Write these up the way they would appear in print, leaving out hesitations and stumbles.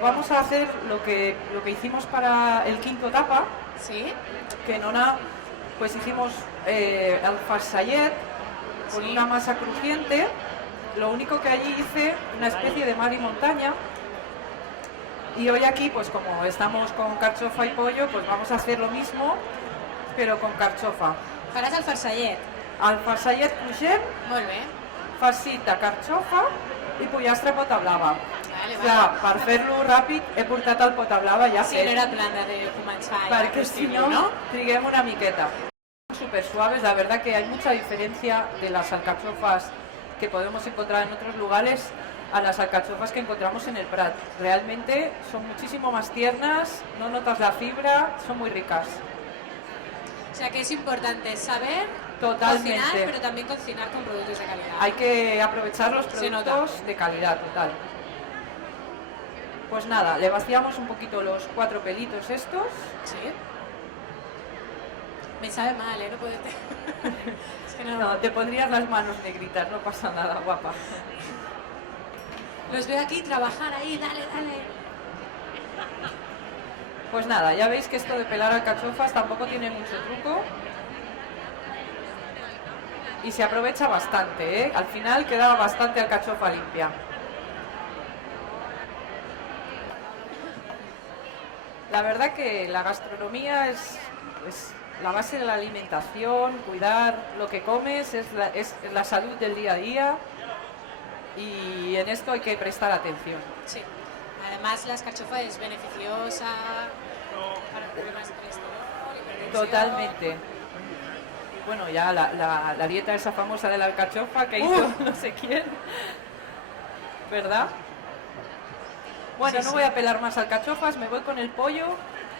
vamos a hacer lo que hicimos para el quinto tapa, Sí, que en Ona pues hicimos el farsallet con Sí. una masa crujiente. Lo único que allí hice una especie de mar y montaña. Y hoy aquí, pues como estamos con carchofa y pollo, pues vamos a hacer lo mismo, pero con carchofa. faràs el farsallet. Al farsallet cruixent, Molt bé. farcit de carxofa i pollastre pota blava. Vale, Clar, vale. per fer-lo ràpid he portat el pota blava ja Sí, fet, no era plan de començar ja perquè a si vestir-lo, no, triguem una miqueta. Súper suaves, la verdad que hay mucha diferencia de las alcachofas que podemos encontrar en otros lugares a las alcachofas que encontramos en el Prat. Realmente son muchísimo más tiernas, no notas la fibra, son muy ricas. O sea que es importante saber Totalmente. cocinar, pero también cocinar con productos de calidad. Hay que aprovechar los Se productos de calidad total. Pues nada, le vaciamos un poquito los 4 pelitos estos. Sí. Me sabe mal, ¿eh? No puedo... es que no... No, te pondrías las manos negritas, no pasa nada, guapa. Los veo aquí trabajar ahí, dale, dale. Pues nada, ya veis que esto de pelar alcachofas tampoco tiene mucho truco. Y se aprovecha bastante, ¿eh? Al final quedaba bastante alcachofa limpia. La verdad que la gastronomía es la base de la alimentación, cuidar lo que comes, es la salud del día a día y en esto hay que prestar atención. Sí. Además, la escarchofa es beneficiosa para problemas de colesterol, hipertensión. Totalmente. Bueno, ya la dieta esa famosa de la alcachofa que hizo no sé quién, ¿verdad? Bueno, Sí, no sí. voy a pelar más alcachofas, me voy con el pollo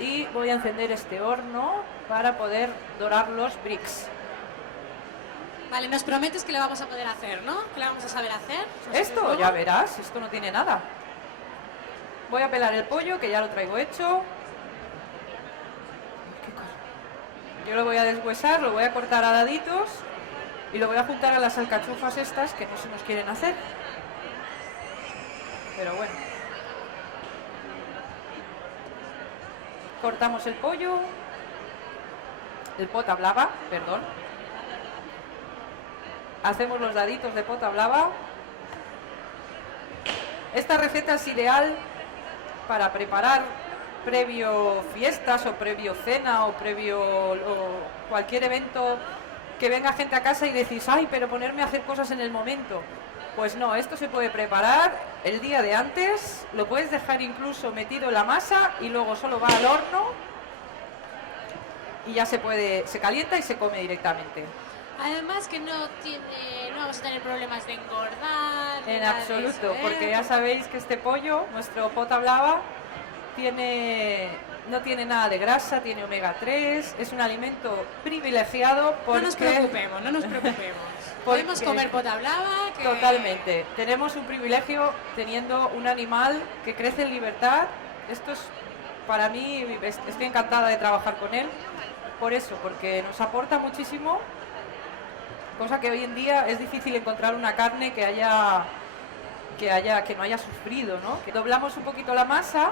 y voy a encender este horno para poder dorar los bricks. Vale, nos prometes que lo vamos a poder hacer, ¿no? Que lo vvamos a saber hacer. Esto, Luego. ya verás, esto no tiene nada. Voy a pelar el pollo, que ya lo traigo hecho. ¿Qué cosa? Yo lo voy a deshuesar, lo voy a cortar a daditos y lo voy a juntar a las alcachofas estas que no se nos quieren hacer. Pero bueno. Cortamos el pollo, el pota blava, perdón. Hacemos los daditos de pota blava. Esta receta es ideal para preparar previo fiestas o previo cena o previo cualquier evento que venga gente a casa y decís, ay, pero ponerme a hacer cosas en el momento. Pues no, esto se puede preparar el día de antes, lo puedes dejar incluso metido en la masa y luego solo va al horno y ya se calienta y se come directamente. Además que no vamos a tener problemas de engordar. ni En nada de absoluto, eso, ¿eh? porque ya sabéis que este pollo, nuestro pota blava, no tiene nada de grasa, tiene omega 3, es un alimento privilegiado porque... No nos preocupemos, no nos preocupemos. Podemos comer pota blava. Que... Totalmente. Tenemos un privilegio teniendo un animal que crece en libertad. Esto es, para mí, estoy encantada de trabajar con él. Por eso, porque nos aporta muchísimo, cosa que hoy en día es difícil encontrar una carne que no haya sufrido, ¿no? Que doblamos un poquito la masa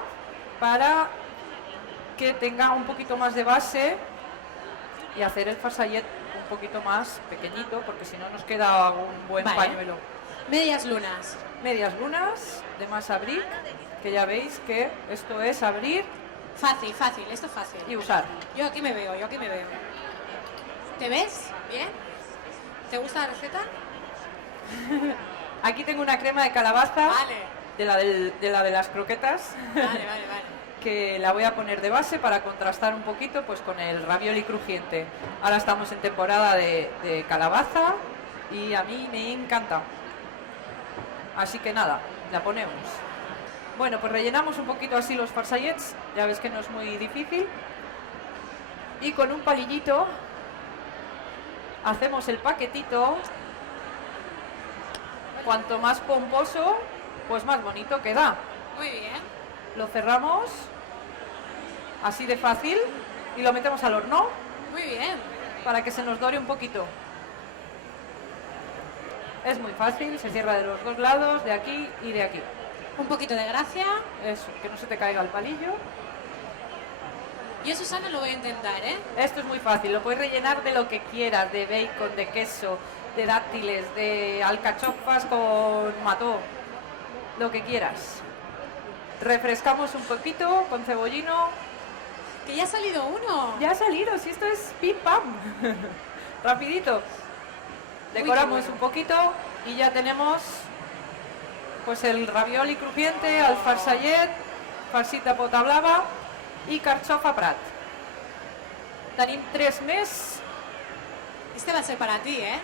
para que tenga un poquito más de base y hacer el farsallet un poquito más pequeñito, porque si no nos queda un buen Vale. pañuelo. Medias lunas. Medias lunas de masa brick, que ya veis que esto es abrir Fácil, fácil, esto es fácil. y usar. Yo aquí me veo. ¿Te ves? ¿Bien? ¿Te gusta la receta? Aquí tengo una crema de calabaza Vale. de la de las croquetas, Vale. que la voy a poner de base para contrastar un poquito pues con el ravioli crujiente. Ahora estamos en temporada de calabaza y a mí me encanta. Así que nada, la ponemos. Bueno, pues rellenamos un poquito así los farsallets, ya ves que no es muy difícil. Y con un palillito hacemos el paquetito. Cuanto más pomposo, pues más bonito queda. Muy bien. Lo cerramos así de fácil y lo metemos al horno Muy bien. para que se nos dore un poquito. Es muy fácil, se cierra de los dos lados, de aquí y de aquí. Un poquito de gracia. Eso, que no se te caiga el palillo. Yo, Susana, lo voy a intentar, ¿eh? Esto es muy fácil, lo puedes rellenar de lo que quieras, de bacon, de queso, de dátiles, de alcachofas con mató, lo que quieras. Refrescamos un poquito con cebollino. Que ya ha salido uno. Ya ha salido, si esto es pim pam. Rapidito. Decoramos un poquito y ya tenemos pues el ravioli crujiente, al farsallet, farcita pota blava i carxofa prat. Tenim 3 més. Este va a ser para ti, ¿eh?